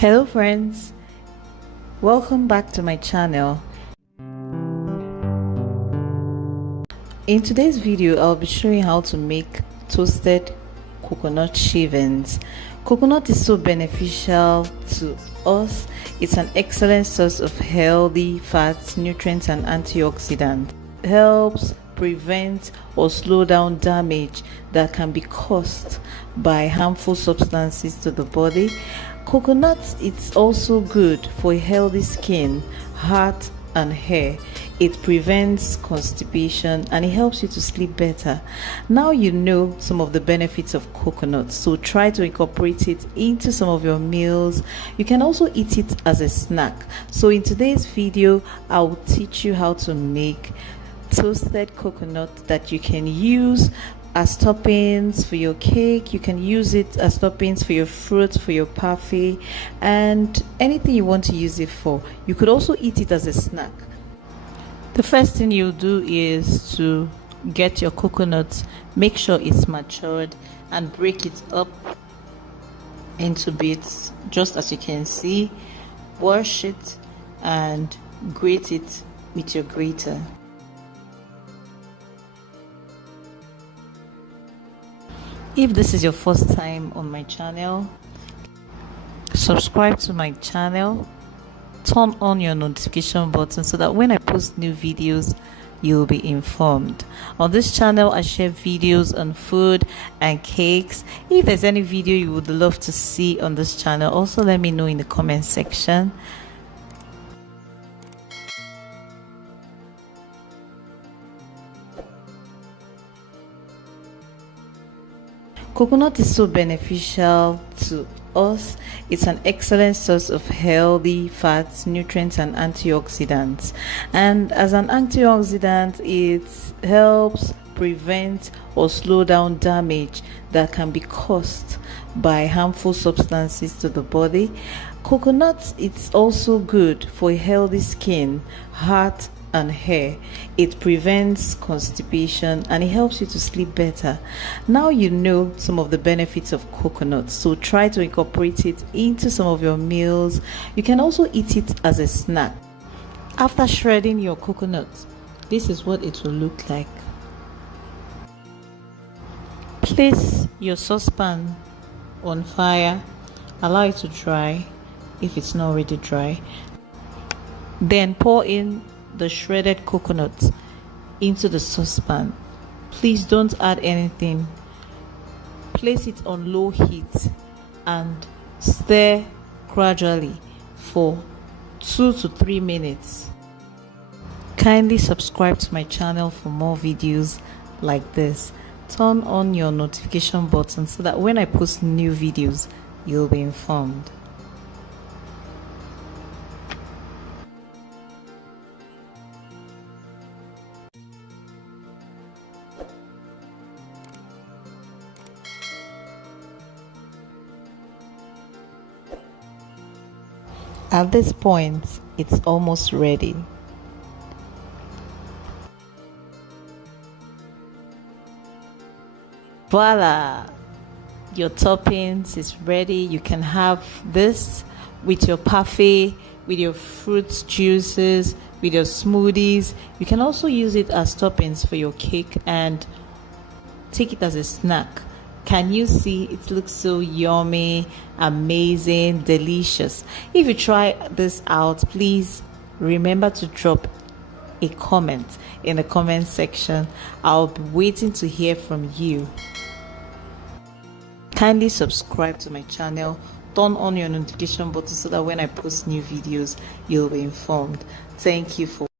Hello friends, welcome back to my channel. In today's video I'll be showing how to make toasted coconut shavings. Coconut is so beneficial to us. It's an excellent source of healthy fats, nutrients and antioxidants. It helps prevent or slow down damage that can be caused by harmful substances to the body. Coconut is also good for healthy skin, heart and hair. It prevents constipation and it helps you to sleep better. Now you know some of the benefits of coconut, so try to incorporate it into some of your meals. You can also eat it as a snack. So in today's video I'll teach you how to make toasted coconut that you can use as toppings for your cake. You can use it as toppings for your fruit, for your parfait, and anything you want to use it for. You could also eat it as a snack. The first thing you'll do is to get your coconut, make sure it's matured, and break it up into bits, just as you can see. Wash it and grate it with your grater. If this is your first time on my channel, subscribe to my channel, turn on your notification button so that when I post new videos you'll be informed. On this channel I share videos on food and cakes. If there's any video you would love to see on this channel, also let me know in the comment section. Coconut is so beneficial to us. It's an excellent source of healthy fats, nutrients and antioxidants. And as an antioxidant, it helps prevent or slow down damage that can be caused by harmful substances to the body. Coconut is also good for healthy skin, heart and hair. It prevents constipation and it helps you to sleep better. Now you know some of the benefits of coconut, so try to incorporate it into some of your meals. You can also eat it as a snack. After shredding your coconut, this is what it will look like. Place your saucepan on fire, allow it to dry if it's not already dry, then pour in the shredded coconut into the saucepan. Please don't add anything. Place it on low heat and stir gradually for 2 to 3 minutes. Kindly subscribe to my channel for more videos like this. Turn on your notification button so that when I post new videos you'll be informed. At this point, it's almost ready. Voila! Your toppings is ready. You can have this with your parfait, with your fruit juices, with your smoothies. You can also use it as toppings for your cake and take it as a snack. Can you see? It looks so yummy, amazing, delicious. If you try this out, please remember to drop a comment in the comment section. I'll be waiting to hear from you. Kindly subscribe to my channel, turn on your notification button so that when I post new videos you'll be informed. Thank you for